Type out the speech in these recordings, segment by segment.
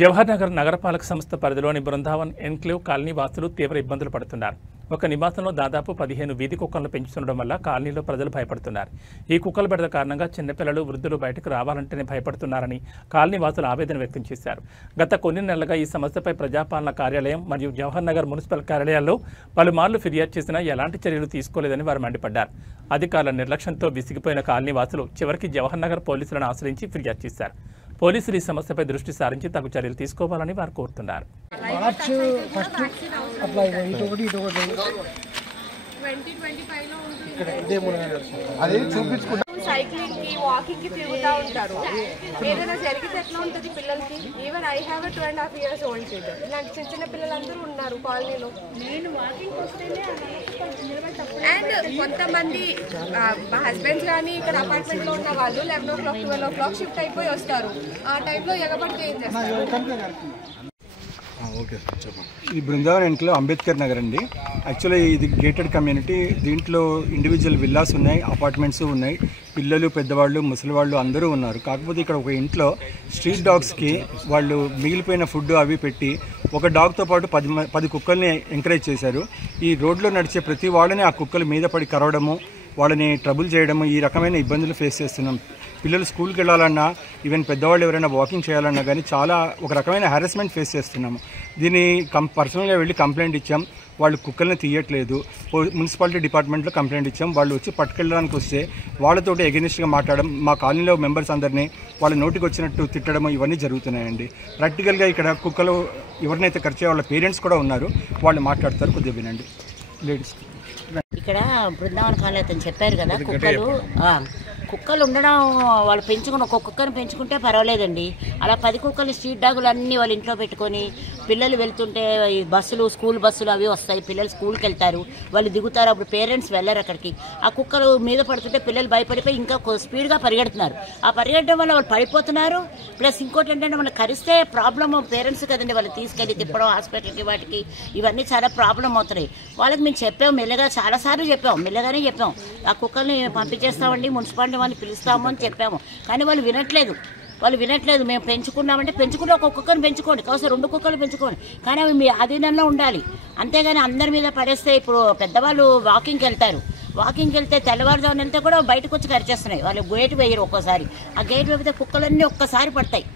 జవహర్ నగర్ నగరపాలక సంస్థ పరిధిలోని బృందావన్ ఎన్క్లేవ్ కాలనీ వాసులు తీవ్ర ఇబ్బందులు పడుతున్నారు. ఒక నివాసంలో దాదాపు 15 వీధి కుక్కలను పెంచుతుండడం వల్ల కాలనీలో ప్రజలు భయపడుతున్నారు. ఈ కుక్కల బెడద కారణంగా చిన్నపిల్లలు, వృద్ధులు బయటకు రావాలంటేనే భయపడుతున్నారని కాలనీ వాసులు ఆవేదన వ్యక్తం చేశారు. గత కొన్ని నెలలుగా ఈ సమస్యపై ప్రజాపాలన కార్యాలయం మరియు జవహర్ నగర్ మున్సిపల్ కార్యాలయాల్లో పలుమార్లు ఫిర్యాదు చేసినా ఎలాంటి చర్యలు తీసుకోలేదని వారు మండిపడ్డారు. అధికారుల నిర్లక్ష్యంతో విసిగిపోయిన కాలనీ వాసులు చివరికి జవహర్ నగర్ పోలీసులను ఆశ్రయించి ఫిర్యాదు చేశారు. పోలీసులు ఈ సమస్యపై దృష్టి సారించి తగు చర్యలు తీసుకోవాలని వారు కోరుతున్నారు. సైక్లింగ్ కి వాకింగ్ కి తిరుగుతూ ఉంటారు. ఏదైనా జరిగితే ఎట్లా ఉంటుంది పిల్లలకి? Even I have 2.5 years old kid. ఇలాంటి చిన్న చిన్న పిల్లలందరూ ఉన్నారు కాలనీలో. నేను వాకింగ్ వస్తేనే అండ్ కొంతమంది మా హస్బెండ్స్ కానీ ఇక్కడ అపార్ట్మెంట్ లో ఉన్న వాళ్ళు 11 o'clock 12 o'clock షిఫ్ట్ అయిపోయి వస్తారు. ఆ టైంలో ఎగబడితే ఏం చేస్తారు? ఇది బృందావన్ ఎన్క్లేవ్ అంబేద్కర్ నగర్ అండి. యాక్చువల్లీ ఇది గేటెడ్ కమ్యూనిటీ. దీంట్లో ఇండివిజువల్ విల్లాస్ ఉన్నాయి, అపార్ట్మెంట్స్ ఉన్నాయి, పిల్లలు, పెద్దవాళ్ళు, ముసలివాళ్ళు అందరూ ఉన్నారు. కాకపోతే ఇక్కడ ఒక ఇంట్లో స్ట్రీట్ డాగ్స్కి వాళ్ళు మిగిలిపోయిన ఫుడ్ అవి పెట్టి ఒక డాగ్తో పాటు 10 కుక్కల్ని ఎంకరేజ్ చేశారు. ఈ రోడ్లో నడిచే ప్రతి వాళ్ళని ఆ కుక్కలు మీద పడి కరవడము, వాళ్ళని ట్రబుల్ చేయడము, ఈ రకమైన ఇబ్బందులు ఫేస్ చేస్తున్నాం. పిల్లలు స్కూల్కి వెళ్ళాలన్నా, ఈవెన్ పెద్దవాళ్ళు ఎవరైనా వాకింగ్ చేయాలన్నా కానీ చాలా ఒక రకమైన హారాస్మెంట్ ఫేస్ చేస్తున్నాము. దీన్ని పర్సనల్గా వెళ్ళి కంప్లైంట్ ఇచ్చాం. వాళ్ళు కుక్కల్ని తీయట్లేదు. మున్సిపాలిటీ డిపార్ట్మెంట్లో కంప్లైంట్ ఇచ్చాం. వాళ్ళు వచ్చి పట్టుకెళ్ళడానికి వస్తే వాళ్ళతోటి ఎగెనిస్ట్గా మాట్లాడడం, మా కాలనీలో మెంబర్స్ అందరినీ వాళ్ళ నోటికి వచ్చినట్టు తిట్టడం, ఇవన్నీ జరుగుతున్నాయండి. ప్రాక్టికల్గా ఇక్కడ కుక్కలు ఎవరినైతే ఖర్చు వాళ్ళ పేరెంట్స్ కూడా ఉన్నారు, వాళ్ళు మాట్లాడతారు. కొద్దిగా వినండి. లేడీస్ ఇక్కడ బృందావన్ కాలనీ అతను చెప్పారు కదా, కుక్కలు ఉండడం వాళ్ళు పెంచుకుని ఒక్కొక్క కుక్కను పెంచుకుంటే పర్వాలేదండి. అలా 10 కుక్కలు స్ట్రీట్ డాగులు అన్నీ వాళ్ళ ఇంట్లో పెట్టుకొని పిల్లలు వెళ్తుంటే ఈ బస్సులు, స్కూల్ బస్సులు అవి వస్తాయి, పిల్లలు స్కూల్కి వెళ్తారు, వాళ్ళు దిగుతారు, అప్పుడు పేరెంట్స్ వెళ్ళరు అక్కడికి. ఆ కుక్కలు మీద పడుతుంటే పిల్లలు భయపడిపోయి ఇంకా స్పీడ్గా పరిగెడుతున్నారు. ఆ పరిగెట్టడం వల్ల వాళ్ళు పడిపోతున్నారు. ప్లస్ ఇంకోటి ఏంటంటే మనం కరిస్తే ప్రాబ్లమ్ పేరెంట్స్ కదండి, వాళ్ళు తీసుకెళ్ళి తిప్పడం హాస్పిటల్కి, వాటికి ఇవన్నీ చాలా ప్రాబ్లం అవుతున్నాయి. వాళ్ళకి మేము చెప్పాము, మెల్లగా చాలాసార్లు చెప్పాము, మెల్లగానే చెప్పాము, ఆ కుక్కల్ని పంపించేస్తామండి, మున్సిపాలిటీ వాళ్ళని పిలుస్తాము అని చెప్పాము. కానీ వాళ్ళు వినట్లేదు. మేము పెంచుకున్నామంటే పెంచుకుంటే ఒక కుక్కను పెంచుకోండి, కాస్త 2 కుక్కలు పెంచుకోండి, కానీ అవి మీ అధీనంలో ఉండాలి. అంతేగాని అందరి మీద పడేస్తే ఇప్పుడు పెద్దవాళ్ళు వాకింగ్కి వెళ్తే తెల్లవారుజామున వెళ్తే కూడా బయటకు వచ్చి కరిచేస్తున్నాయి. వాళ్ళు గేట్ వేయరు. ఒక్కోసారి ఆ గేట్ వేపితే కుక్కలన్నీ ఒక్కసారి పడతాయి.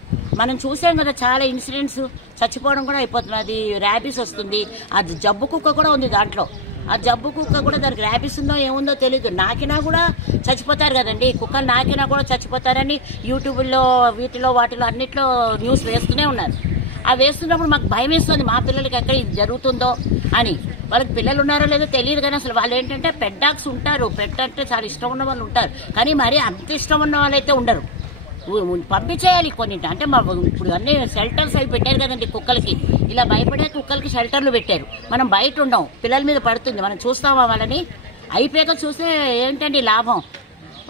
మనం చూసాం కదా, చాలా ఇన్సిడెంట్స్, చచ్చిపోవడం కూడా అయిపోతుంది. అది ర్యాబీస్ వస్తుంది. అది జబ్బు కుక్క కూడా ఉంది దాంట్లో. ఆ జబ్బు కుక్క కూడా దానికి ర్యాబీస్ ఉందో ఏముందో తెలియదు, నాకినా కూడా చచ్చిపోతారు కదండి. కుక్కలు నాకినా కూడా చచ్చిపోతారని యూట్యూబ్లో వాటిలో అన్నిట్లో న్యూస్ వేస్తూనే ఉన్నారు. ఆ వేస్తున్నప్పుడు మాకు భయం వేస్తుంది, మా పిల్లలకి ఎక్కడ ఇది జరుగుతుందో అని. వాళ్ళకి పిల్లలు ఉన్నారో లేదో తెలియదు, కానీ అసలు వాళ్ళు ఏంటంటే పెట్ డాగ్స్ ఉంటారు, పెట్ అంటే చాలా ఇష్టం ఉన్న వాళ్ళు ఉంటారు, కానీ మరీ అంత ఇష్టం ఉన్న వాళ్ళైతే ఉండరు. పంపించేయాలి కొన్ని. అంటే ఇప్పుడు అన్ని షెల్టర్స్ అవి పెట్టారు కదండి కుక్కలకి. ఇలా భయపడే కుక్కలకి షెల్టర్లు పెట్టారు. మనం బయట ఉండం, పిల్లల మీద పడుతుంది, మనం చూస్తామా వాళ్ళని? అయిపోయాక చూస్తే ఏంటండి లాభం?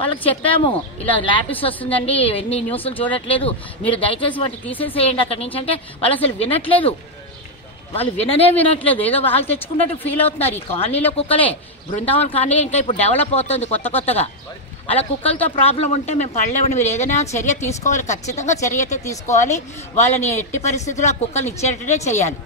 వాళ్ళకి చెప్పాము, ఇలా ల్యాపిస్ వస్తుందండి, ఎన్ని న్యూస్లు చూడట్లేదు, మీరు దయచేసి వాటిని తీసేసేయండి అక్కడి నుంచి అంటే వాళ్ళు అసలు వినట్లేదు. వాళ్ళు వినట్లేదు. ఏదో వాళ్ళు తెచ్చుకున్నట్టు ఫీల్ అవుతున్నారు. ఈ కాలనీలో కుక్కలే, బృందావన్ కాలనీ ఇంకా ఇప్పుడు డెవలప్ అవుతుంది కొత్తగా. అలా కుక్కలతో ప్రాబ్లం ఉంటే మేము పడలేమని, మీరు ఏదైనా చర్య తీసుకోవాలి, ఖచ్చితంగా చర్య అయితే తీసుకోవాలి. వాళ్ళని ఎట్టి పరిస్థితుల్లో ఆ కుక్కల్ని ఇచ్చేటట్టే చేయాలి.